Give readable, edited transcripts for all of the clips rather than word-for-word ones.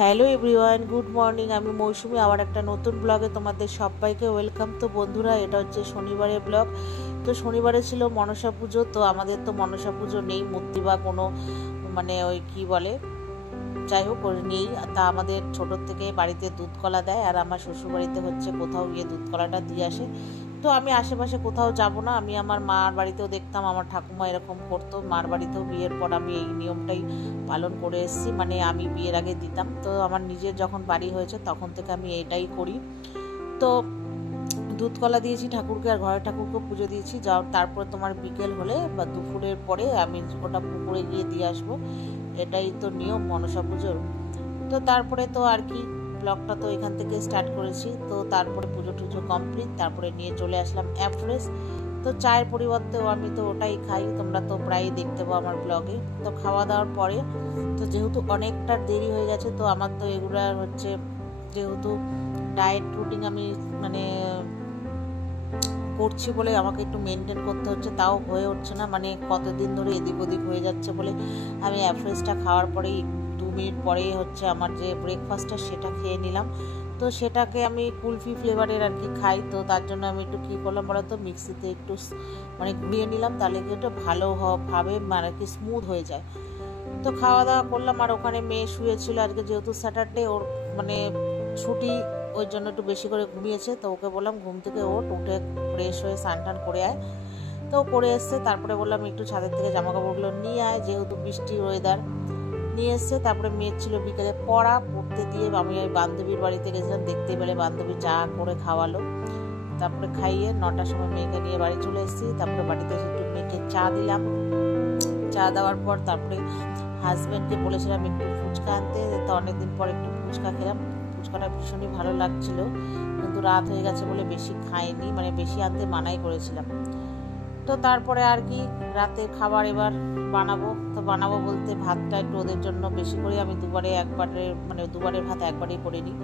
Hello everyone, good morning. আমি মৌসুমি, আবার একটা নতুন ব্লগে তোমাদের সবাইকে ওয়েলকাম। তো বন্ধুরা, এটা হচ্ছে শনিবারের ব্লগ। তো শনিবারে ছিল মনসা পুজো। তো আমাদের তো মনসা পুজো নেই, মূর্তি বা কোনো ওই কি বলে, যাই হোক নেই। তা আমাদের ছোটোর থেকে বাড়িতে দুধ কলা দেয়, আর আমার শ্বশুরবাড়িতে হচ্ছে কোথাও গিয়ে দুধ কলাটা দিয়ে আসে। তো আমি আশেপাশে কোথাও যাব না। আমি আমার মার বাড়িতেও দেখতাম আমার ঠাকুমা এরকম করতো। মার বাড়িতেও বিয়ের পর আমি এই নিয়মটাই পালন করে এসেছি, আমি বিয়ের আগে দিতাম। তো আমার নিজের যখন বাড়ি হয়েছে তখন থেকে আমি এটাই করি। তো দুধ কলা দিয়েছি ঠাকুরকে, আর ঘরের ঠাকুরকে পুজো দিয়েছি। তারপর তোমার বিকেল হলে বা দুপুরের পরে আমি ওটা পুকুরে গিয়ে দিয়ে আসবো। এটাই তো নিয়ম মনসা পুজোর। তো তারপরে তো আর কি, ব্লগটা তো এখান থেকে স্টার্ট করেছি। তো তারপরে পুজো টুজো কমপ্লিট, তারপরে নিয়ে চলে আসলাম অ্যাফ্রেশ। তো চায়ের পরিবর্তেও আমি তো ওটাই খাই, তোমরা তো প্রায়ই দেখতে পাও আমার ব্লগে। তো খাওয়া দাওয়ার পরে তো যেহেতু অনেকটা দেরি হয়ে গেছে, তো আমার তো এগুলো হচ্ছে যেহেতু ডায়েট রুটিন আমি করছি বলে আমাকে একটু মেনটেন করতে হচ্ছে, তাও হয়ে উঠছে না। কতদিন ধরে এদিক ওদিক হয়ে যাচ্ছে বলে আমি অ্যাফ্রেশটা খাওয়ার পরেই 2 মিনিট পরেই হচ্ছে আমার যে ব্রেকফাস্টটা সেটা খেয়ে নিলাম। তো সেটাকে আমি কুলফি ফ্লেভারের আর কি খাই। তো তার জন্য আমি একটু কী করলাম বলো তো, মিক্সিতে একটু ঘুরিয়ে নিলাম, তাহলে কি একটু ভালোভাবে কি স্মুথ হয়ে যায়। তো খাওয়া দাওয়া করলাম, আর ওখানে মেয়ে শুয়েছিল। আজকে যেহেতু স্যাটারডে, ওর ছুটি, ওই জন্য একটু বেশি করে ঘুমিয়েছে। তো ওকে বললাম ঘুম থেকে উঠে ফ্রেশ হয়ে স্নান টান করে আয়। তো করে এসছে। তারপরে বললাম একটু ছাদের থেকে জামা কাপড়গুলো নিয়ে আয়, যেহেতু বৃষ্টির ওয়েদার। নিয়ে এসছে। তারপরে মেয়ের ছিল বিকেলে পড়তে দিয়ে আমি ওই বান্ধবীর বাড়িতে গেছিলাম। দেখতে পেলে বান্ধবী চা করে খাওয়ালো। তারপরে খাইয়ে 9টার সময় মেয়েকে নিয়ে বাড়ি চলে এসেছি। তারপরে বাড়িতে এসে একটু মেয়েকে চা দিলাম। চা দেওয়ার পর তারপরে হাজব্যান্ডকে বলেছিলাম একটু ফুচকা আনতে। তো অনেকদিন পর একটু ফুচকা খেলাম। ফুচকাটা ভীষণই ভালো লাগছিল, কিন্তু রাত হয়ে গেছে বলে বেশি খাইনি, বেশি আনতে মানাই করেছিলাম। তো তারপরে আর কি, রাতে খাবার এবার বানাবো। তো বানাবো বলতে ভাতটা একটু ওদের জন্য বেশি করে, আমি দুবারের ভাত একবারেই করে নিই।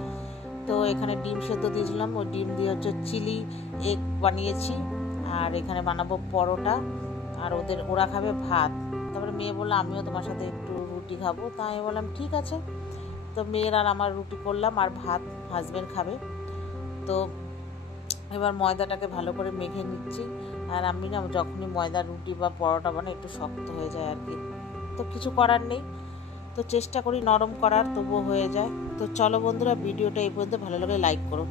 তো এখানে ডিম সেদ্ধ দিয়েছিলাম, ওই ডিম দিয়ে হচ্ছে চিলি এগ বানিয়েছি। আর এখানে বানাবো পরোটা, আর ওরা খাবে ভাত। তারপরে মেয়ে বললো আমিও তোমার সাথে একটু রুটি খাবো। তাই আমি বললাম ঠিক আছে। তো মেয়ের আর আমার রুটি করলাম, আর ভাত হাজব্যান্ড খাবে। তো এবার ময়দাটাকে ভালো করে মেখে নিচ্ছি। আর আমি যখনই ময়দা রুটি বা পরোটা বানাই একটু শক্ত হয়ে যায় আর কি। তো কিছু করার নেই, তো চেষ্টা করি নরম করার, তবুও হয়ে যায়। তো চলো বন্ধুরা, ভিডিওটা এই পর্যন্ত, ভালো লাগলে লাইক করো।